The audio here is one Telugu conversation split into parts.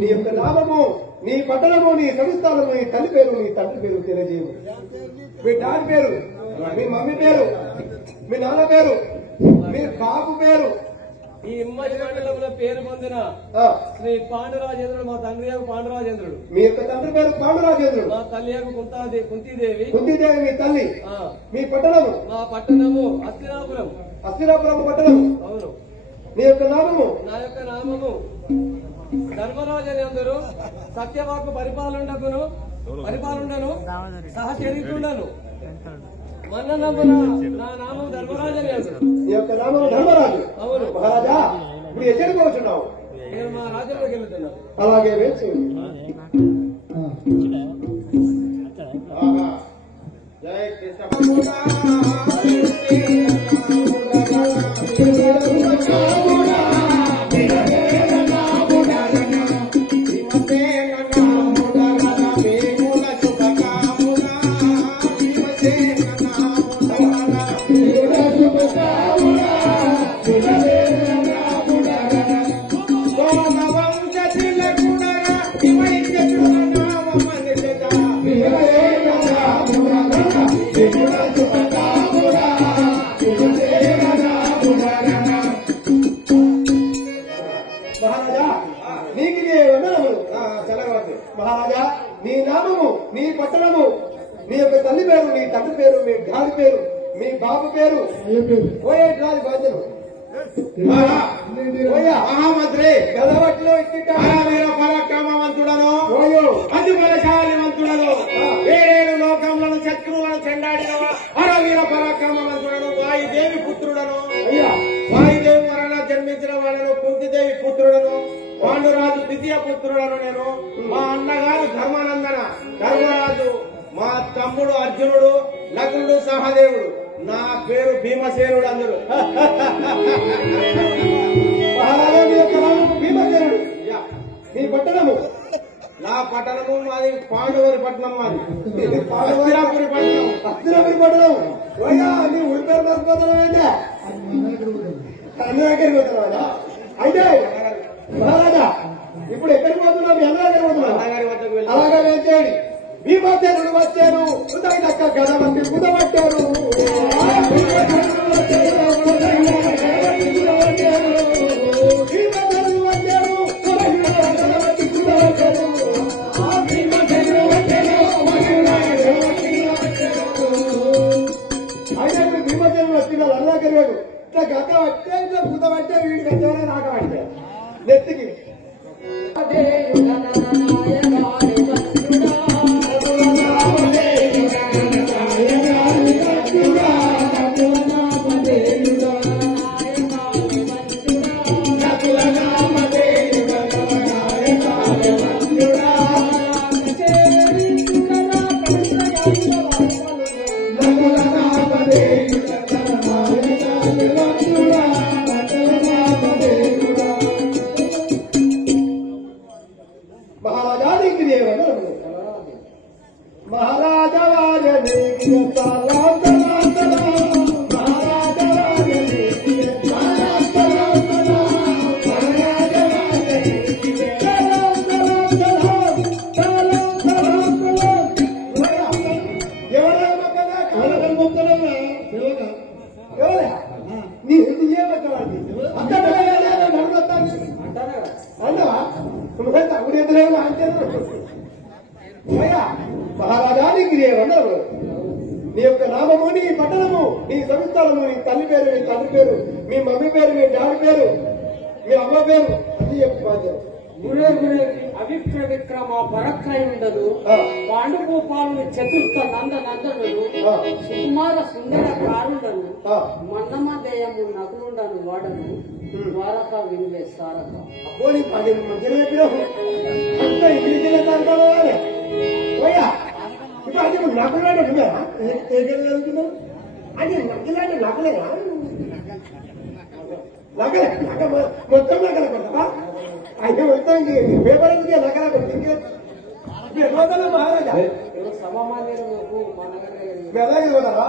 నీ యొక్క నామము, నీ పట్టణము, నీ సంస్థానము, నీ తల్లి పేరు, నీ తండ్రి పేరు తెలియజేయము. మీ డాడీ పేరు, మీ మమ్మీ పేరు, మీ నాన్న పేరు, మీ బాబు పేరు, ఈ ఇమ్మల పేరు పొందిన శ్రీ పాండురాజేంద్రుడు, మా తండ్రి పాండురాజేంద్రుడు. మీ యొక్క తండ్రి పేరు పాండురాజేంద్రుడు, మా తల్లి కుంతీదేవి. కుంతీదేవి మీ తల్లి. మీ పట్టణము, మా పట్టణము అస్తినాపురం. అస్తినాపురం పట్టణము. అవును. నీ యొక్క నామము, నా యొక్క నామము ధర్మరాజని అందరూ సత్యవాకు పరిపాలనను సహచరితుండను. మన్ననమ్మున నా నామం ధర్మరాజని అందరు. నీ యొక్క నామము ధర్మరాజు. అవును. మహారాజా, ఇప్పుడు ఎక్కడికి పోతున్నావు? నేను మా రాజ్యంలోకి వెళ్తున్నాను. అలాగే వేసి జయ కృష్ణ. మహారాజా, నీ నామము, నీ పట్టణము, నీ యొక్క తల్లి పేరు, నీ తండ్రి పేరు, మీ డాడి పేరు, మీ బాబు పేరు పోయే రాజు బాధ్యను మహామంత్రి గదవట్లో పరాక్రమవంతుడను అతి బలశాలివంతుడను వేరేడు లోకములను శత్రువులను చెండాడిన అరవీర పరాక్రమవంతుడను వాయుదేవి పుత్రుడను. వాయుదేవి వలన జన్మించిన వాళ్ళను కుంతిదేవి పుత్రుడను, పాండురాజు ద్వితీయ పుత్రుడను. నేను మా అన్నగారు ధర్మరాజు, మా తమ్ముడు అర్జునుడు, నకులుడు, సహదేవుడు. నా పేరు భీమసేనుడు. అందరూ మహారాజు యొక్క నామము భీమసేనుడు. నీ పట్టణము, నా పట్టణము మాది పాండవరి పట్టణం. మాది అస్తినాపురి పట్టణం. అస్తినాపురి పట్టణం. నీ ఉడిపేరు మర్చిపోతానంటే అన్ని దగ్గరికి పోతున్నావా? అయితే మహారాజా, ఇప్పుడు ఎక్కడికి పోతున్నావు? మీ అన్న దగ్గర పోతున్నావు. అలాగే ఏం చేయండి. భీమసేనుడు వచ్చారు, ఉదయనక్క గడవంటి కుదబట్టారు. అయితే భీమసేనుడు వచ్చినాడు. అన్న దగ్గర ఇట్లా గత పట్టే, ఇట్లా కుదబట్టే, వీడి గడ్డే నాక పట్టే నెత్తికి. మహారాజానికి నీ యొక్క నామము, నీ పట్టణము, నీ సంస్థానము, నీ తల్లి పేరు, నీ తండ్రి పేరు, మీ మమ్మీ పేరు, మీ డాడీ పేరు, మీ అమ్మ పేరు, అది యొక్క బాధ్యత. అవిక్ర విక్రమ పరక్రయ ఉండదు పాండుభూపాలు చతుర్థ నందనందనుడు సుకుమార సుందర కారుండను మన్నమదేయము నగులుండను వాడను ద్వారక వినిలే సారక అబ్బోని 10 మందిని చెప్పినావు అంత ఇంగ్లీష్ పోయా ఇప్పుడు అది నకులాడు చదువుతున్నావు అది నకిలాంటి నకలేనా నకలే నక మొత్తం నకల కొడతావా అయితే మొత్తం పేపర్ ఎందుకే నకల కొడుతుంది మహారాజా అలాగే పోతావా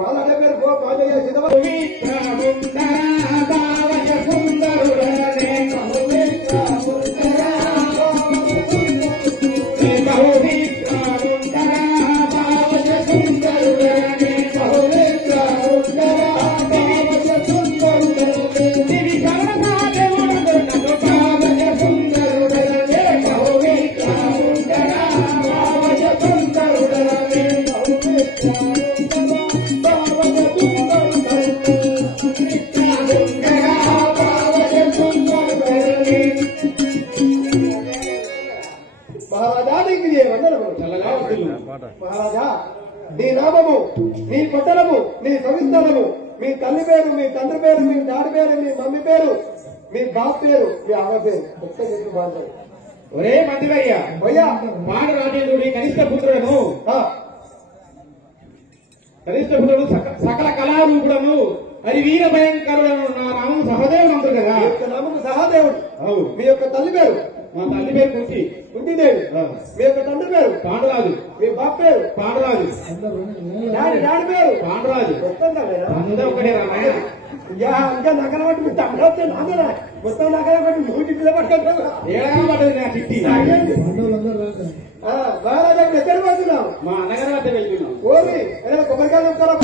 వాళ్ళ అదే పేరు పో పాదయ్య మహారాజా నీ నామము నీ పట్టణము నీ సవిస్తరము మీ తల్లి పేరు మీ తండ్రి పేరు మీ డాడి పేరు మీ మమ్మీ పేరు మీ బాబు పేరు మీ అవ్వ పేరు ఒక్క చెప్పి బాగుంటారు ఒరే మందివయ్యా అయ్యా మాడు రాజేంద్రుడి కనిష్ట పుత్రుడను సకల కళారూపుడను అది వీర భయంకరుడను నా నామం సహదేవుడు అంటారు కదా నామము సహదేవుడు అవును మీ యొక్క తల్లి పేరు మా తల్లి పేరు కుంటిదేవి మీ యొక్క తండ్రి పేరు పాండురాజు మీ బాబు పేరు పాండురాజు డాడి పేరు పాండురాజు అందరూ ఒకటే రామాయణ ఇంకా నగల బట్టి మీ తగ్గ నాదరా మొత్తం నగల బట్టి మూడు టిప్పులు పట్టుకుంటారు ఏడా పడ్డది నా చిట్టి మహారాజా ఎక్కడ పడుతున్నావు మా అన్నగారి వద్ద వెళ్తున్నాం ఓరి ఏదైనా కొబ్బరికాయలు ఉంటారా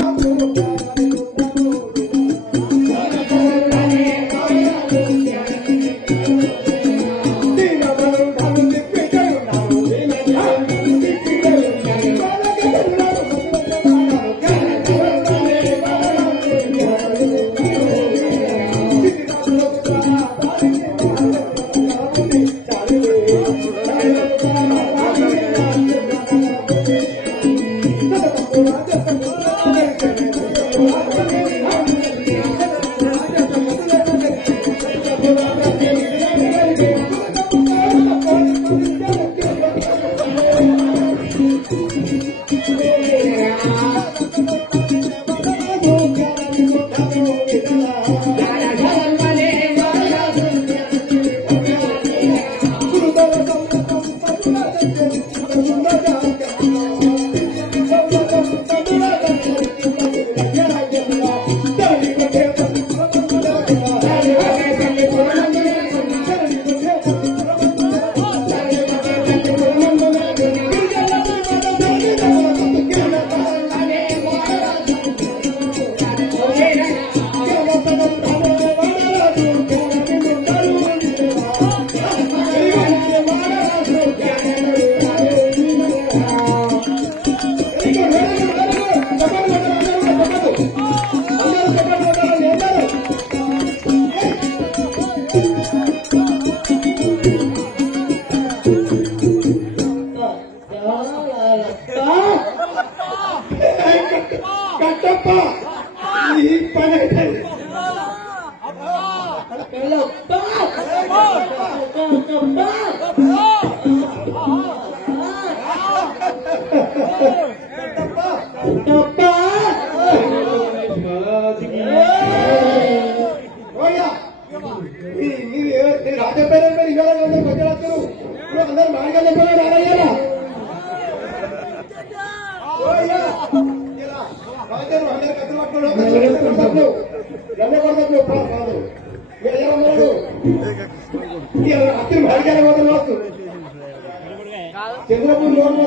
రాజా పేరు అందరూ మాడిగా రాయ్యారా చంద్రపూర్ లోన్